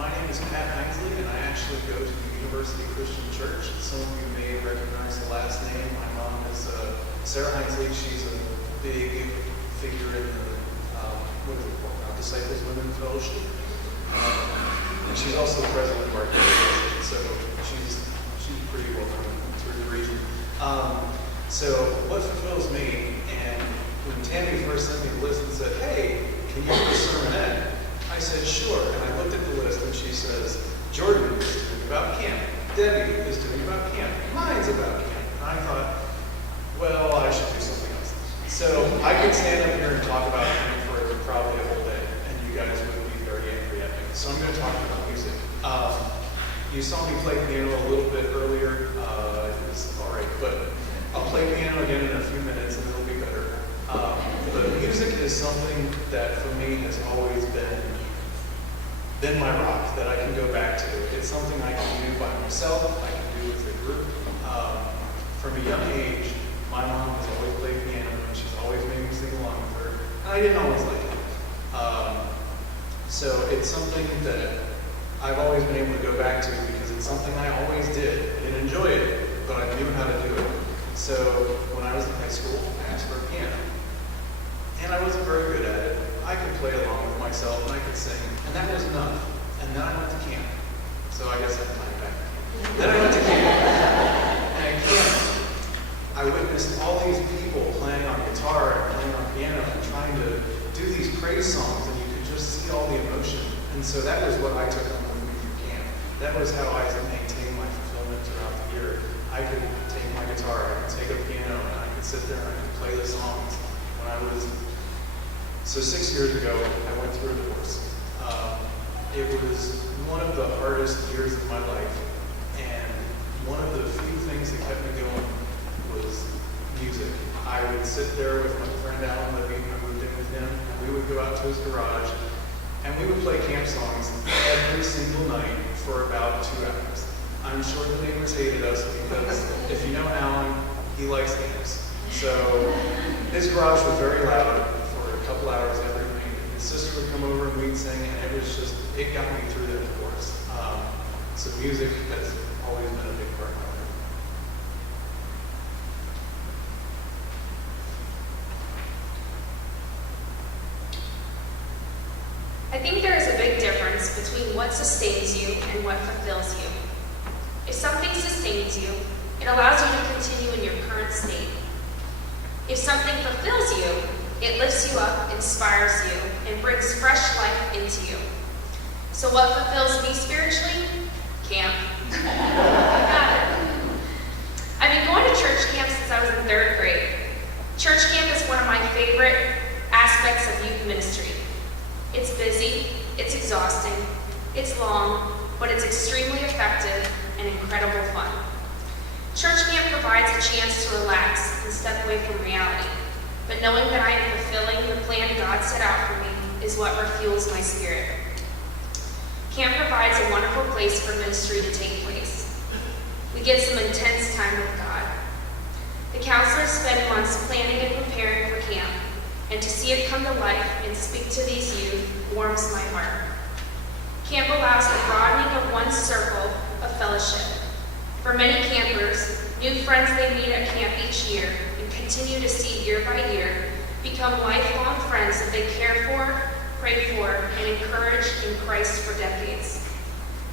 My name is Hindsley, and I actually go to the University Christian Church. Some of you may recognize the last name. My mom is Sarah Hindsley. She's a big figure in the Disciples Women's Fellowship. And she's also the president of our congregation, so she's pretty well known through the region. So what fulfills me, and when Tammy first sent me the list and said, "Hey, can you do a sermonette?" I said, "Sure." And I looked at the list and she says, "Jordan is doing about camp. Debbie is doing about camp. Mine's about camp." And I thought, well, I should do something else. So I could stand up here and talk about camp for probably a whole day, and you guys would be very angry at me. So I'm going to talk about music. You saw me play piano a little bit earlier. It was all right, but I'll play piano again in a few minutes and it'll be better. But music is something that for me has always been my rock that I can go back to. It's something I can do by myself, I can do with a group. From a young age, my mom has always played piano and she's always made me sing along with her. And I didn't always like it. So it's something that I've always been able to go back to because it's something I always did. I didn't enjoy it, but I knew how to do it. So when I was in high school, I asked for a piano. And I wasn't very good at it. I could play along with myself and I could sing, and that was enough. And then I went to camp. So I guess I'm tying back. Then I went to camp. And at camp, I witnessed all these people playing on guitar and playing on piano and trying to do these praise songs, and you could just see all the emotion. And so that was what I took on with me through camp. That was how I maintained my fulfillment throughout the year. I could take my guitar, I could take a piano, and I could sit there and I could play the songs. So 6 years ago, I went through a divorce. It was one of the hardest years of my life, and one of the few things that kept me going was music. I would sit there with my friend Alan Libby, I moved in with him, and we would go out to his garage, and we would play camp songs every single night for about 2 hours. I'm sure the neighbors hated us because if you know Alan, he likes camps. So his garage was very loud for a couple hours every night. His sister would come over and we'd sing, and it got me through that divorce. So music has always been a big part of my life. I think there is a big difference between what sustains you and what fulfills you. If something sustains you, it allows you to continue in your current state. If something fulfills you, it lifts you up, inspires you, and brings fresh life into you. So what fulfills me spiritually? Camp. Got it. I've been going to church camp since I was in 3rd grade. Church camp is one of my favorite aspects of youth ministry. It's busy, it's exhausting, it's long, but it's extremely effective and incredible fun. Church camp provides a chance to relax and step away from reality, but knowing that I am fulfilling the plan God set out for me is what refuels my spirit. Camp provides a wonderful place for ministry to take place. We get some intense time with God. The counselors spend months planning and preparing for camp, and to see it come to life and speak to these youth warms my heart. Camp allows the broadening of one's circle of fellowship. For many campers, new friends they meet at camp each year and continue to see year by year become lifelong friends that they care for, pray for, and encourage in Christ for decades.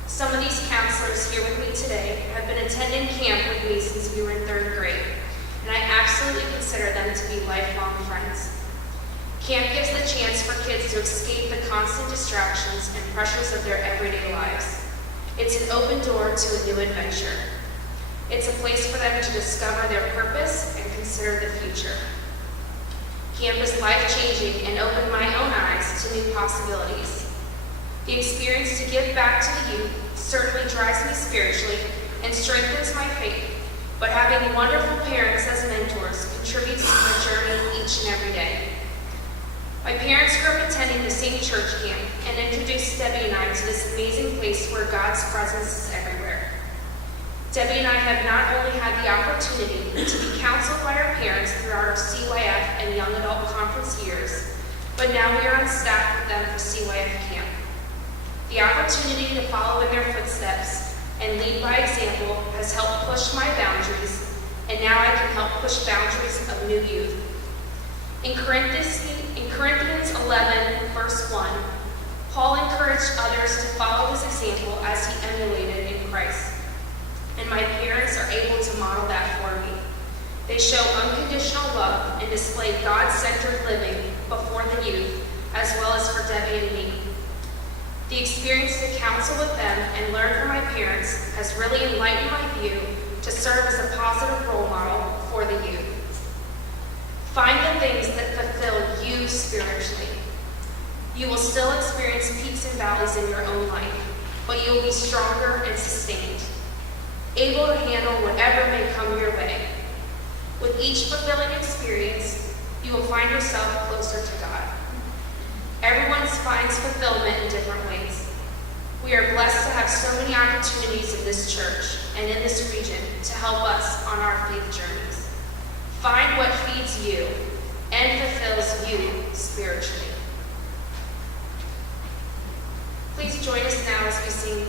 Some of these counselors here with me today have been attending camp with me since we were in 3rd grade, and I absolutely consider them to be lifelong friends. Camp gives the chance for kids to escape the constant distractions and pressures of their everyday lives. It's an open door to a new adventure. It's a place for them to discover their purpose and consider the future. Camp is life-changing and opened my own eyes to new possibilities. The experience to give back to the youth certainly drives me spiritually and strengthens my faith, but having wonderful parents as mentors contributes to my journey each and every day. My parents grew up attending the same church camp and introduced Debbie and I to this amazing place where God's presence is everywhere. Debbie and I have not only had the opportunity to be counseled by our parents throughout our CYF and Young Adult Conference years, but now we are on staff with them for CYF camp. The opportunity to follow in their footsteps and lead by example has helped push my boundaries, and now I can help push boundaries of new youth. In Corinthians 11, verse 1, Paul encouraged others to follow his example as he emulated in Christ. And my parents are able to model that for me. They show unconditional love and display God-centered living before the youth, as well as for Debbie and me. The experience to counsel with them and learn from my parents has really enlightened my view to serve as a positive role model for the youth. Find the things that fulfill you spiritually. You will still experience peaks and valleys in your own life, but you will be stronger and sustained, able to handle whatever may come your way. With each fulfilling experience, you will find yourself closer to God. Everyone finds fulfillment in different ways. We are blessed to have so many opportunities in this church and in this region to help us on our faith journeys. Find what feeds you and fulfills you spiritually. Please join us now as we sing